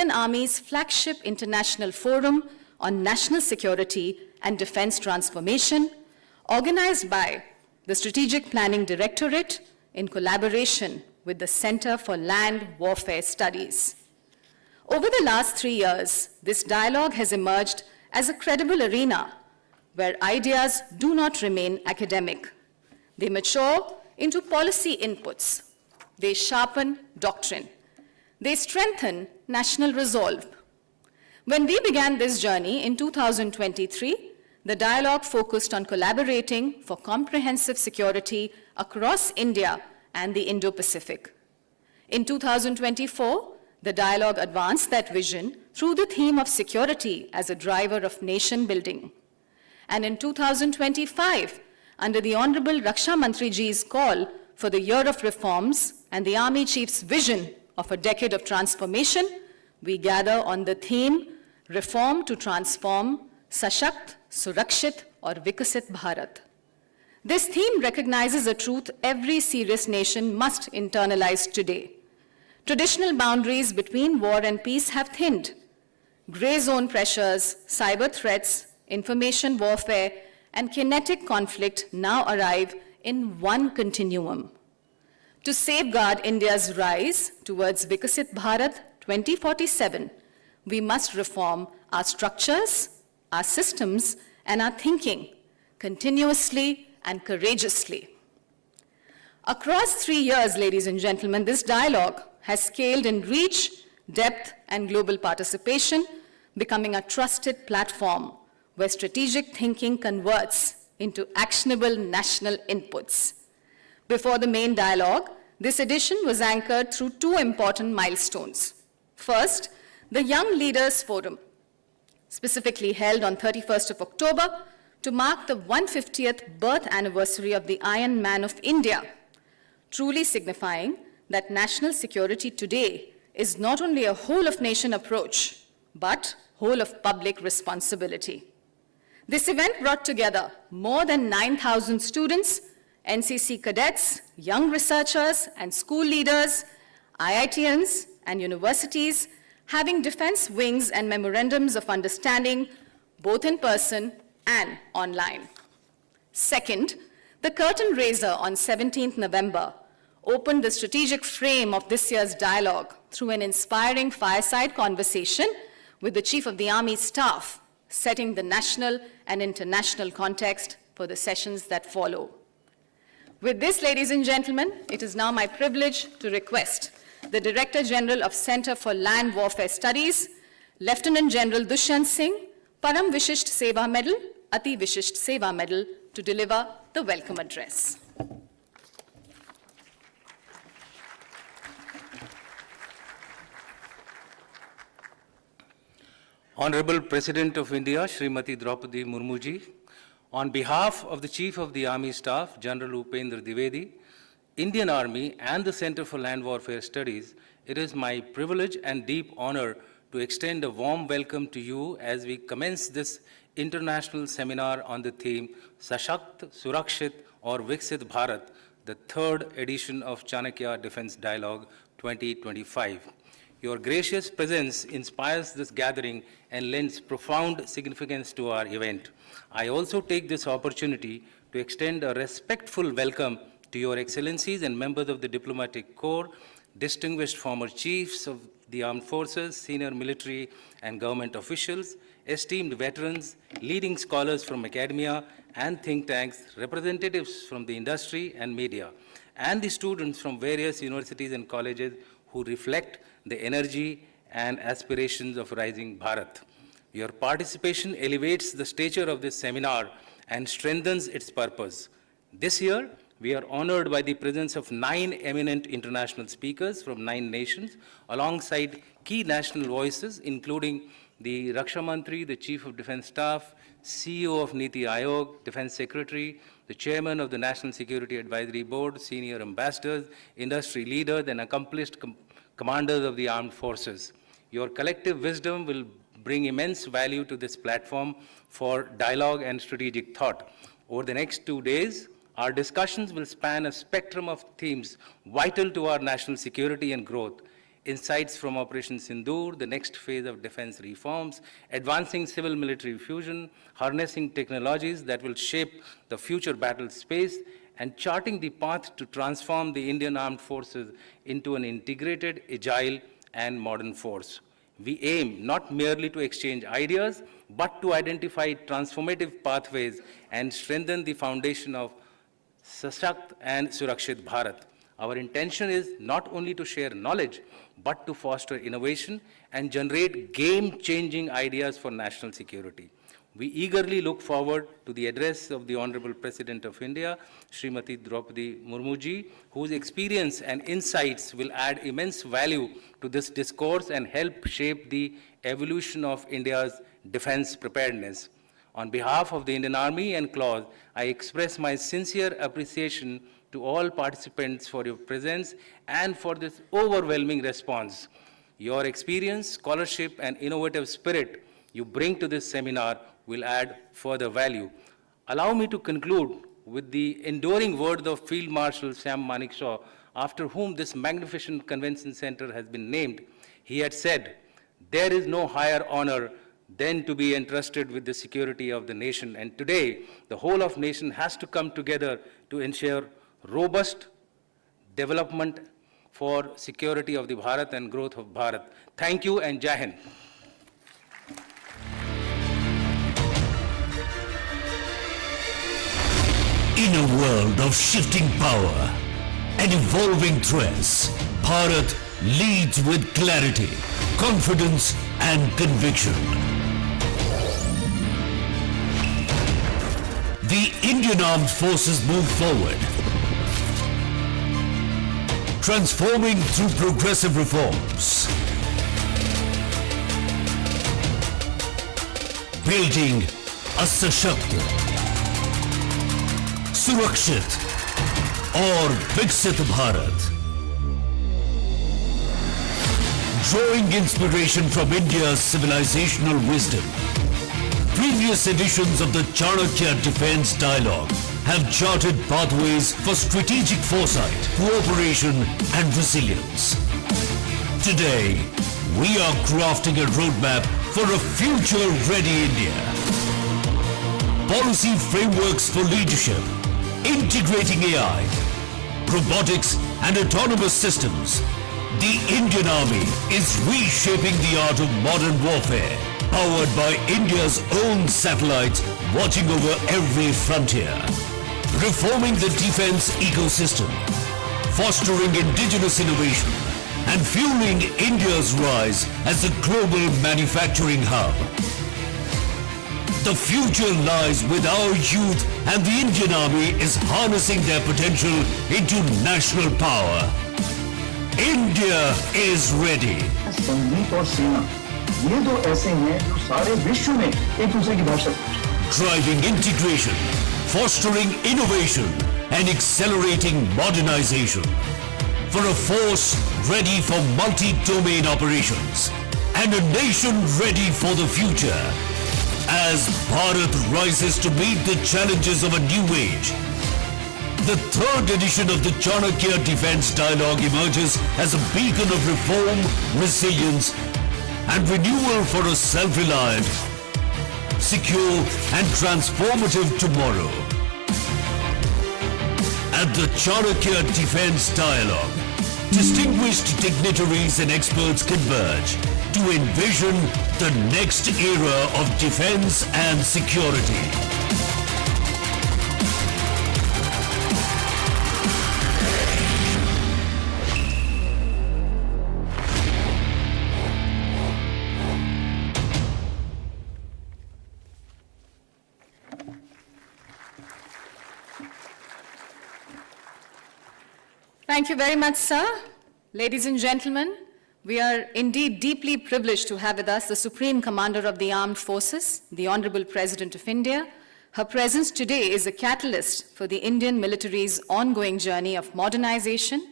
Indian Army's flagship international forum on national security and defense transformation, organized by the Strategic Planning Directorate in collaboration with the Center for Land Warfare Studies. Over the last 3 years, this dialogue has emerged as a credible arena where ideas do not remain academic. They mature into policy inputs. They sharpen doctrine. They strengthen national resolve. When we began this journey in 2023, the dialogue focused on collaborating for comprehensive security across India and the Indo-Pacific. In 2024, the dialogue advanced that vision through the theme of security as a driver of nation building. And in 2025, under the Honorable Raksha Mantri Ji's call for the Year of Reforms and the Army Chief's vision of a decade of transformation, we gather on the theme, Reform to Transform, Sashakt, Surakshit or Vikasit Bharat. This theme recognizes a truth every serious nation must internalize today. Traditional boundaries between war and peace have thinned. Gray zone pressures, cyber threats, information warfare, and kinetic conflict now arrive in one continuum. To safeguard India's rise towards Vikasit Bharat 2047, we must reform our structures, our systems, and our thinking continuously and courageously. Across 3 years, ladies and gentlemen, this dialogue has scaled in reach, depth, and global participation, becoming a trusted platform where strategic thinking converts into actionable national inputs. Before the main dialogue, this edition was anchored through 2 important milestones. First, the Young Leaders Forum, specifically held on 31st of October to mark the 150th birth anniversary of the Iron Man of India, truly signifying that national security today is not only a whole-of-nation approach, but whole-of-public responsibility. This event brought together more than 9,000 students, NCC cadets, young researchers, and school leaders, IITians, and universities, having defense wings and memorandums of understanding, both in person and online. Second, the curtain raiser on 17th November opened the strategic frame of this year's dialogue through an inspiring fireside conversation with the Chief of the Army Staff, setting the national and international context for the sessions that follow. With this, ladies and gentlemen, it is now my privilege to request the Director General of Center for Land Warfare Studies, Lieutenant General Dushyant Singh, Param Vishisht Seva Medal, Ati Vishisht Seva Medal, to deliver the welcome address. Honorable President of India, Srimati Draupadi Murmu ji, on behalf of the Chief of the Army Staff, General Upendra Dwivedi, Indian Army and the Center for Land Warfare Studies, it is my privilege and deep honor to extend a warm welcome to you as we commence this international seminar on the theme Sashakt, Surakshit or Viksit Bharat, the 3rd edition of Chanakya Defense Dialogue 2025. Your gracious presence inspires this gathering and lends profound significance to our event. I also take this opportunity to extend a respectful welcome to Your Excellencies and members of the Diplomatic Corps, distinguished former chiefs of the armed forces, senior military and government officials, esteemed veterans, leading scholars from academia and think tanks, representatives from the industry and media, and the students from various universities and colleges who reflect the energy and aspirations of rising Bharat. Your participation elevates the stature of this seminar and strengthens its purpose. This year, we are honored by the presence of 9 eminent international speakers from 9 nations, alongside key national voices, including the Raksha Mantri, the Chief of Defense Staff, CEO of Niti Aayog, Defense Secretary, the Chairman of the National Security Advisory Board, senior ambassadors, industry leaders, and accomplished commanders of the armed forces. Your collective wisdom will bring immense value to this platform for dialogue and strategic thought. Over the next 2 days, our discussions will span a spectrum of themes vital to our national security and growth, insights from Operation Sindoor, the next phase of defense reforms, advancing civil-military fusion, harnessing technologies that will shape the future battle space, and charting the path to transform the Indian Armed Forces into an integrated, agile, and modern force. We aim not merely to exchange ideas, but to identify transformative pathways and strengthen the foundation of Sashakt and Surakshit Bharat. Our intention is not only to share knowledge, but to foster innovation and generate game-changing ideas for national security. We eagerly look forward to the address of the Honorable President of India, Srimati Draupadi Murmuji, whose experience and insights will add immense value to this discourse and help shape the evolution of India's defense preparedness. On behalf of the Indian Army and CLAWS, I express my sincere appreciation to all participants for your presence and for this overwhelming response. Your experience, scholarship, and innovative spirit you bring to this seminar will add further value. Allow me to conclude with the enduring words of Field Marshal Sam Manekshaw, after whom this magnificent convention center has been named. He had said, "There is no higher honor than to be entrusted with the security of the nation." And today, the whole of nation has to come together to ensure robust development for security of the Bharat and growth of Bharat. Thank you and Jai Hind. In a world of shifting power and evolving threats, Bharat leads with clarity, confidence, and conviction. The Indian Armed Forces move forward, transforming through progressive reforms, building a Sashakt, Surakshit or Viksit Bharat. Drawing inspiration from India's civilizational wisdom, previous editions of the Chanakya Defense Dialogue have charted pathways for strategic foresight, cooperation, and resilience. Today, we are crafting a roadmap for a future-ready India. Policy frameworks for leadership, integrating AI, robotics, and autonomous systems. The Indian Army is reshaping the art of modern warfare, powered by India's own satellites watching over every frontier. Reforming the defense ecosystem, fostering indigenous innovation, and fueling India's rise as a global manufacturing hub. The future lies with our youth, and the Indian Army is harnessing their potential into national power. India is ready. संगीत और सेना ये दो ऐसे हैं जो सारे विश्व में एक दूसरे की भाषा Driving integration, fostering innovation, and accelerating modernization. For a force ready for multi-domain operations and a nation ready for the future. As Bharat rises to meet the challenges of a new age, the third edition of the Chanakya Defense Dialogue emerges as a beacon of reform, resilience, and renewal for a self-reliant, secure, and transformative tomorrow. At the Chanakya Defense Dialogue, distinguished dignitaries and experts converge to envision the next era of defense and security. Thank you very much, sir. Ladies and gentlemen, we are indeed deeply privileged to have with us the Supreme Commander of the Armed Forces, the Honorable President of India. Her presence today is a catalyst for the Indian military's ongoing journey of modernization